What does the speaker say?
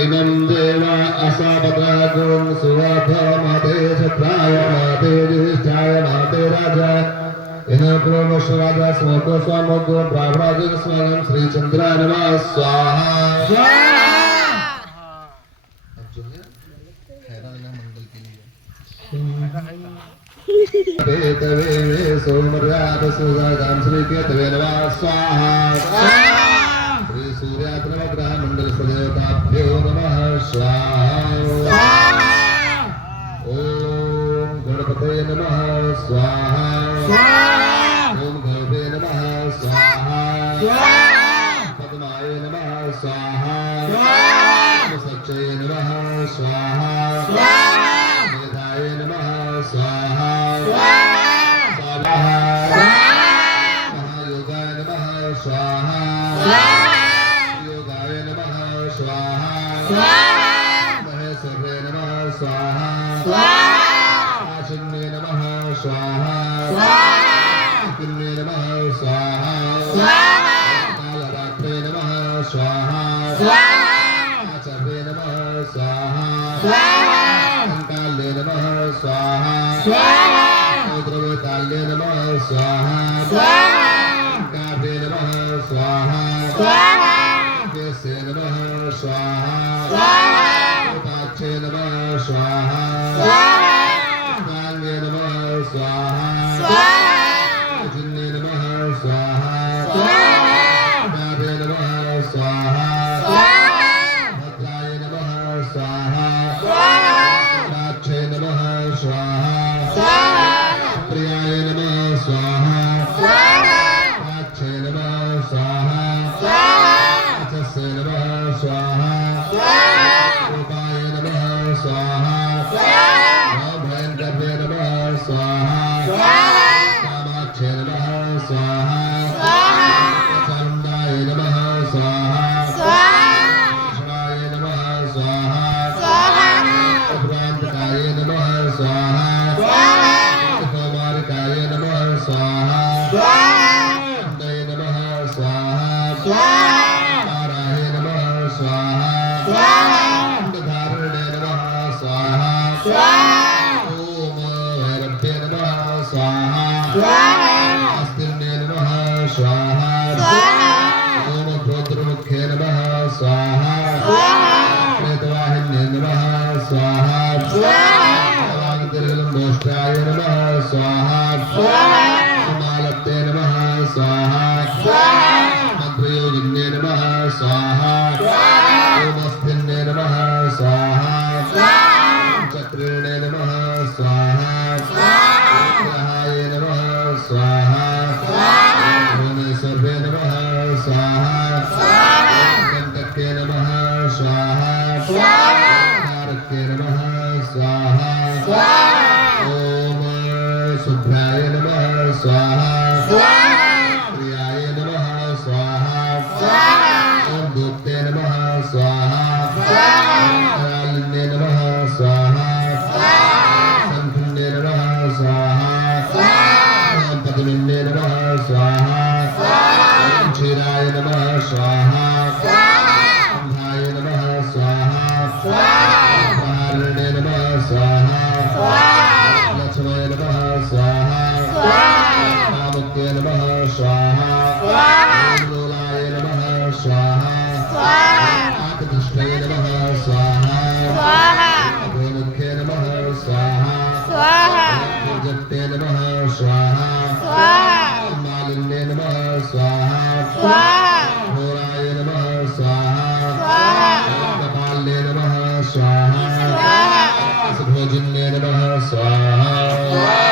इमं देवा असापदागुं सुवाभमाते छत्राय माते जिष्ठाय माते राजा इनप्रोमोषराजा स्मोको स्वामोको ब्राह्मणादिक स्वागं श्रीचंद्राय नमः स्वाहा अब जो है खैराना मंगल के लिए तवे सोमर्याद सुगागां श्री केतवे नमः स्वाहा श्री सूर्याग्रह मंडल सदेवताभ्यो नमः स्वाहा ओम गणपतये नमः स्वाहा ओम गणपतये नमः स्वाहा पद्माय नमः स्वाहा सच्चये नमः स्वाहा मेधाय नमः स्वाहा महायोगाय नमः स्वाहा योगाय नमः स्वाहा महेश्वरे नमः स्वाहा आशन्ये नमः स्वाहा किन्ने नमः स्वाहा कालरात्रे नमः स्वाहा आचार्ये नमः स्वाहा काले नमः स्वाहा द्रव्यकाले नमः स्वाहा काव्ये नमः स्वाहा केशे नमः स्वाहा उपाक्षे नमः स्वाहा कांगे नमः स्वाहा जिन्ने नमः स्वाहा काव्ये नमः स्वाहा भद्राय नमः स्वाहा राक्षे नमः स्वाहा प्रियाय नमः स्वाहा राक्षे नमः स्वाहा अचस्य नमः स्वाहा रूपाय नमः स्वाहा भयंकर्ये नमः स्वाहा कामाक्षे नमः स्वाहा चामुण्डाय नमः स्वाहा कृष्णाय नमः स्वाहा भ्रान्तकाय नमः स्वाहा कौमारिकाय नमः स्वाहा नन्दय नमः स्वाहा ताराय नमः स्वाहा धारणे नमः स्वाहा ओम भैरव्ये नमः स्वाहा अस्तिर्णे नमः स्वाहा ओम भद्रमुखे नमः स्वाहा प्रेतवाहिन्ये नमः स्वाहा वागतिर्गलम्बोष्टाय नमः स्वाहा मालत्ते नमः स्वाहा मन्त्रयोगिन्ये नमः स्वाहा ओमस्तिन्ये नमः स्वाहा चक्रिणे नमः स्वाहा ग्रहाय नमः स्वाहा भुवनेश्वरे नमः स्वाहा कंटके नमः स्वाहा तारके नमः स्वाहा ओम शुभ्राय नमः स्वाहा प्रियाय नमः स्वाहा ओम धूप्ते नमः स्वाहा कालिन्ये नमः स्वाहा संखुन्ये नमः स्वाहा पद्मिन्ये नमः स्वाहा क्षीराय नमः स्वाहा अंधाय नमः स्वाहा प्रहारिणे नमः स्वाहा लक्ष्मय नमः स्वाहा कामुक्ये नमः स्वाहा लोलाय नमः स्वाहा आकतिष्ठये नमः स्वाहा गोमुखे नमः स्वाहा जगते नमः स्वाहा मालिन्ये नमः स्वाहा घोराय नमः स्वाहा कपाल्ये नमः स्वाहा भोजन्ये नमः स्वाहा